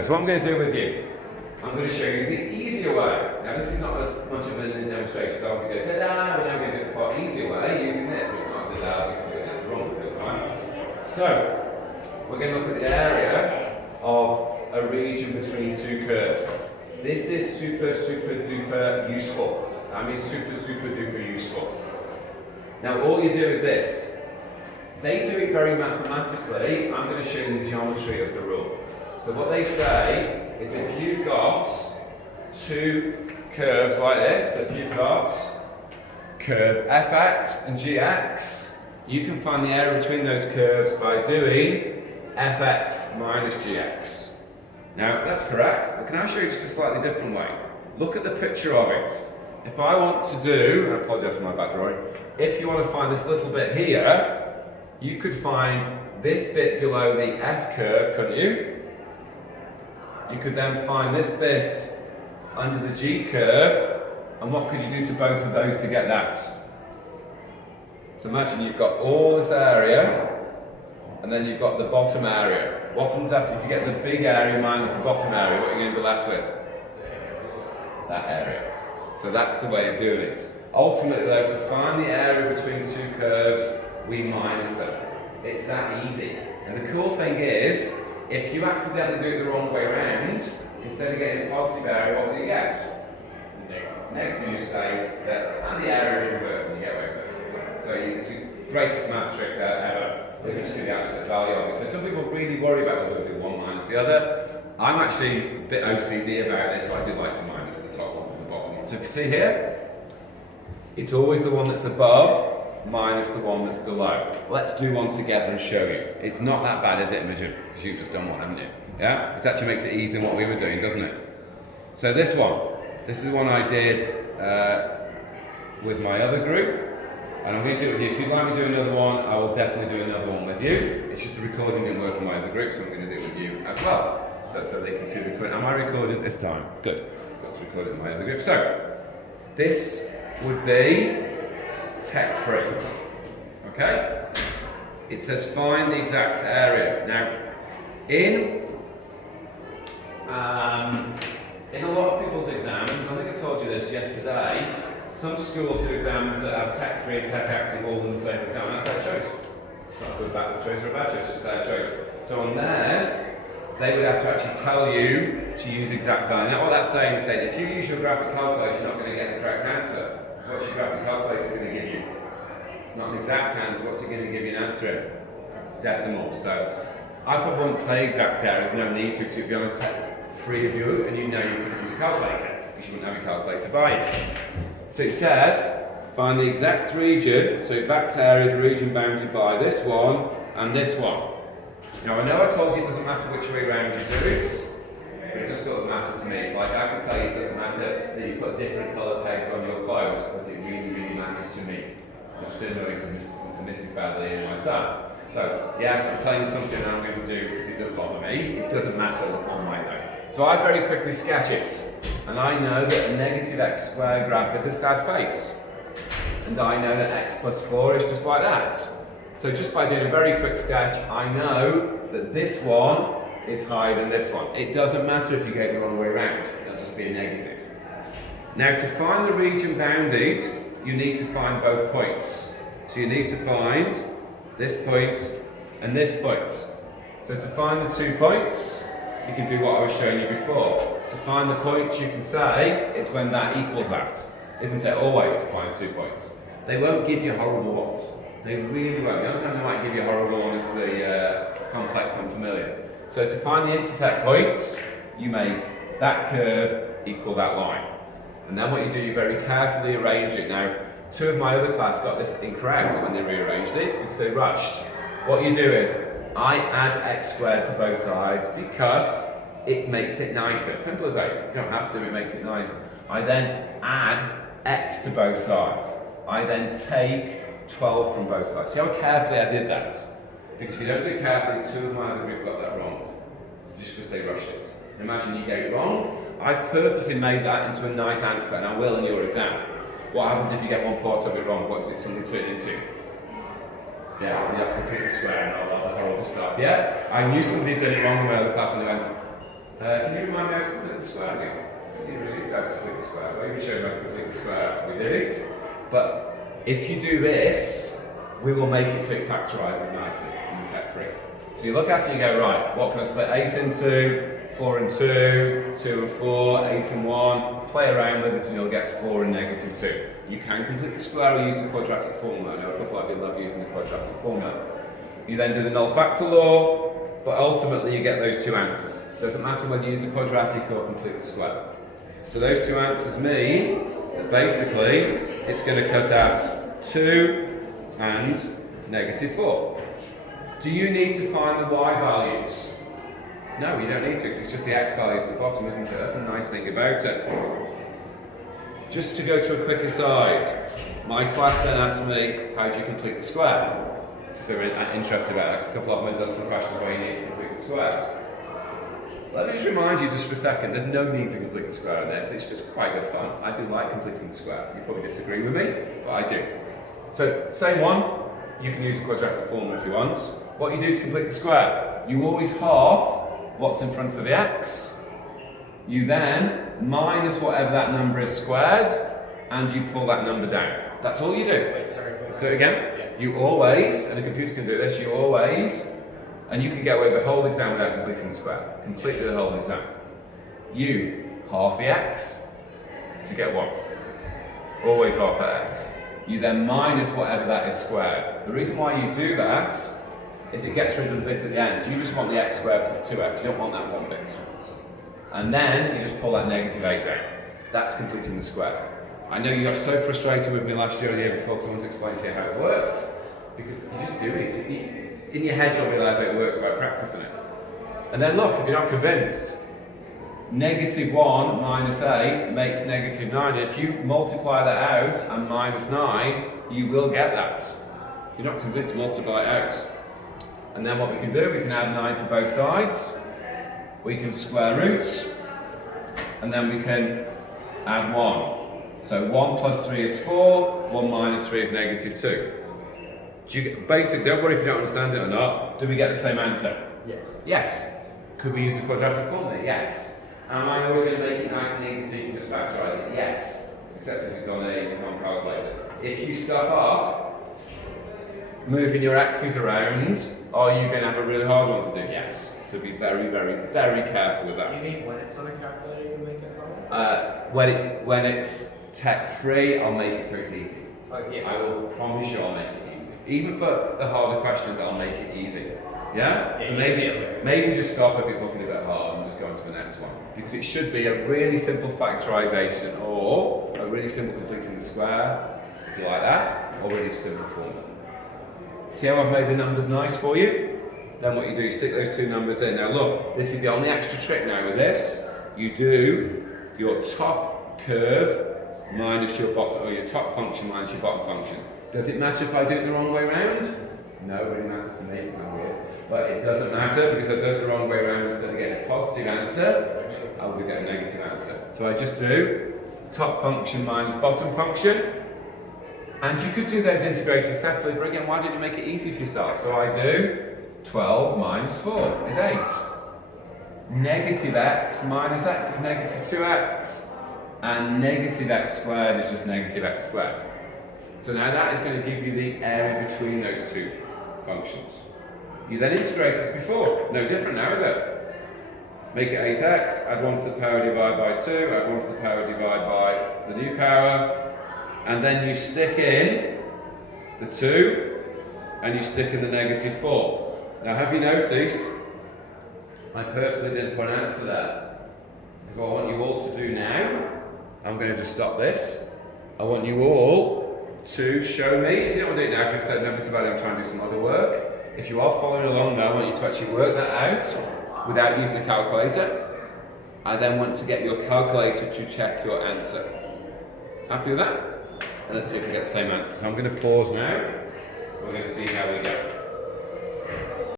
So what I'm going to do with you, I'm going to show you the easier way. Now this is not as much of a demonstration, so I'm going to go da-da, we're now going to do the far easier way using this, but it's not da-da because we're going to wrong the first time. So, we're going to look at the area of a region between two curves. This is super duper useful. I mean super duper useful. Now all you do is this. They do it very mathematically. I'm going to show you the geometry of the rule. So what they say is if you've got two curves like this, if you've got curve fx and gx, you can find the area between those curves by doing fx minus gx. Now that's correct, but can I show you just a slightly different way? Look at the picture of it. If I want to do, and I apologise for my bad drawing, if you want to find this little bit here, you could find this bit below the f curve, couldn't you? You could then find this bit under the G curve, and what could you do to both of those to get that? So imagine you've got all this area, and then you've got the bottom area. What happens after if you get the big area minus the bottom area? What are you going to be left with? That area. So that's the way of doing it. Ultimately though, to find the area between two curves, we minus them. It's that easy. And the cool thing is, if you accidentally do it the wrong way around, instead of getting a positive area, what will you get? Negative, you state that, and the area is reversed and you get away with it. So it's the greatest math trick ever. We can just do the absolute value of it. So some people really worry about whether we do one minus the other. I'm actually a bit OCD about this, so I do like to minus the top one from the bottom one. So if you see here, it's always the one that's above minus the one that's below. Let's do one together and show you. It's not that bad, is it, Imogen? Because you've just done one, haven't you? Yeah? It actually makes it easier than what we were doing, doesn't it? So this is one I did with my other group, and I'm going to do it with you. If you'd like me to do another one, I will definitely do another one with you. It's just the recording didn't work on my other group, so I'm going to do it with you as well. So they can see the recording. Am I recording this time? Good. Let's record it in my other group. So, this would be tech free. Okay? It says find the exact area. Now, in a lot of people's exams, I think I told you this yesterday, some schools do exams that have tech free and tech active all in the same exam, and that's their choice. It's not a good bad choice or a bad choice, it's their choice. So on theirs, they would have to actually tell you to use exact value. Now what that's saying is that if you use your graphic calculator, you're not going to get the correct answer. So what's your graphic calculator going to give you? Not an exact answer, what's it going to give you an answer in? Decimal. So I probably won't say exact area, there's no need to, because you'll be on a tech free of you, and you know you can use a calculator, because you wouldn't have a calculator by you. So it says, find the exact region, so exact area is the region bounded by this one and this one. Now I know I told you it doesn't matter which way around you do it, but it just sort of matters to me. It's like I can tell you it doesn't matter that you put different coloured pegs on your clothes, but it really matters to me. I'm just annoying to Mrs. Badley and myself. So yes, I'm telling you something I'm going to do because it does bother me. It doesn't matter on my note. So I very quickly sketch it. And I know that a negative x squared graph is a sad face. And I know that x plus 4 is just like that. So just by doing a very quick sketch, I know that this one is higher than this one. It doesn't matter if you get it the wrong way around. It'll just be a negative. Now to find the region bounded, you need to find both points. So you need to find this point and this point. So to find the 2 points, you can do what I was showing you before. To find the points, you can say it's when that equals that. Isn't it always to find 2 points? They won't give you horrible ones. They really won't. The only time they might give you a horrible one is the complex and familiar. So to find the intersect points, you make that curve equal that line. And then what you do, you very carefully arrange it. Now, 2 of my other class got this incorrect when they rearranged it because they rushed. What you do is, I add x squared to both sides because it makes it nicer. Simple as that. You don't have to, it makes it nicer. I then add x to both sides. I then take 12 from both sides. See how carefully I did that? Because if you don't do it carefully, 2 of my other group got that wrong. Just because they rushed it. Imagine you get it wrong. I've purposely made that into a nice answer, and I will in your exam. What happens if you get one part of it wrong? What does it suddenly turn into? Yeah, you have to repeat the square and all that horrible stuff. Yeah? I knew somebody had done it wrong in my other class when they went, Can you remind me how to complete the square again? I didn't really need how to complete the square, so I even showed you how to complete the square after we did it. But if you do this, we will make it so it factorises nicely in the tech free. So you look at it and you go, right, what can I split 8 into? 4 and 2, 2 and 4, 8 and 1. Play around with it and you'll get 4 and negative 2. You can complete the square or use the quadratic formula. I know a couple of you love using the quadratic formula. You then do the null factor law, but ultimately you get those two answers. Doesn't matter whether you use the quadratic or complete the square. So those two answers mean that basically it's going to cut out 2 and negative 4. Do you need to find the y values? No, you don't need to, because it's just the x values at the bottom, isn't it? That's the nice thing about it. Just to go to a quick aside, my class then asked me, how do you complete the square? Because they were interested about that, because a couple of them had done some questions where you need to complete the square. Let me just remind you just for a second, there's no need to complete the square in this, it's just quite good fun. I do like completing the square. You probably disagree with me, but I do. So, same one, you can use the quadratic formula if you want. What you do to complete the square, you always half what's in front of the x, you then minus whatever that number is squared, and you pull that number down. That's all you do. Let's do it again. Yeah. You always, and a computer can do this, you always, and you can get away with the whole exam without completing the square. Completely the whole exam. You half the x to get 1. Always half that x. You then minus whatever that is squared. The reason why you do that is it gets rid of the bit at the end. You just want the x squared plus 2x, you don't want that one bit. And then you just pull that negative 8 down. That's completing the square. I know you got so frustrated with me last year or the year before because I want to explain to you how it works. Because you just do it. In your head you'll realise how it works by practicing it. And then look, if you're not convinced, negative 1 minus 8 makes negative 9. If you multiply that out and minus 9, you will get that. If you're not convinced, multiply it out. And then what we can do, we can add 9 to both sides. We can square root, and then we can add 1. So 1 plus 3 is 4, 1 minus 3 is negative 2. Basically, don't worry if you don't understand it or not, do we get the same answer? Yes. Yes. Could we use the quadratic formula? Yes. Am I always going to make it nice and easy so you can just factorise it? Yes. Except if it's on a non-calculator. If you stuff up, moving your x's around, are you going to have a really hard one to do? Yes. So be very, very, very careful with that. Do you mean when it's on a calculator you make it hard? When it's tech free, I'll make it so it's easy. Oh, yeah. I will promise you I'll make it easy. Even for the harder questions, I'll make it easy. Yeah? Yeah, So maybe just stop if it's looking a bit hard and just go on to the next one. Because it should be a really simple factorisation or a really simple completing the square, if you like that, or really simple formula. See how I've made the numbers nice for you? Then what you do, you stick those two numbers in. Now look, this is the only extra trick now with this. You do your top curve minus your bottom, or your top function minus your bottom function. Does it matter if I do it the wrong way around? No, it really matters to me, it's not weird. But it doesn't matter because if I do it the wrong way around, instead of getting a positive answer, I will get a negative answer. So I just do top function minus bottom function. And you could do those integrators separately, but again, why didn't you make it easy for yourself? So I do 12 minus 4 is 8. Negative x minus x is negative 2x. And negative x squared is just negative x squared. So now that is going to give you the area between those two functions. You then integrate as before. No different now, is it? Make it 8x, add 1 to the power, divide by 2, add 1 to the power, divide by the new power, and then you stick in the 2, and you stick in the negative 4. Now have you noticed, I purposely didn't put an answer there, because what I want you all to do now, I'm going to just stop this, I want you all to show me, if you don't want to do it now, if you've said, no Mr. Bailey, I'm trying to do some other work, if you are following along now, I want you to actually work that out without using a calculator. I then want to get your calculator to check your answer. Happy with that? And let's see if we get the same answer. So I'm going to pause now. We're going to see how we go.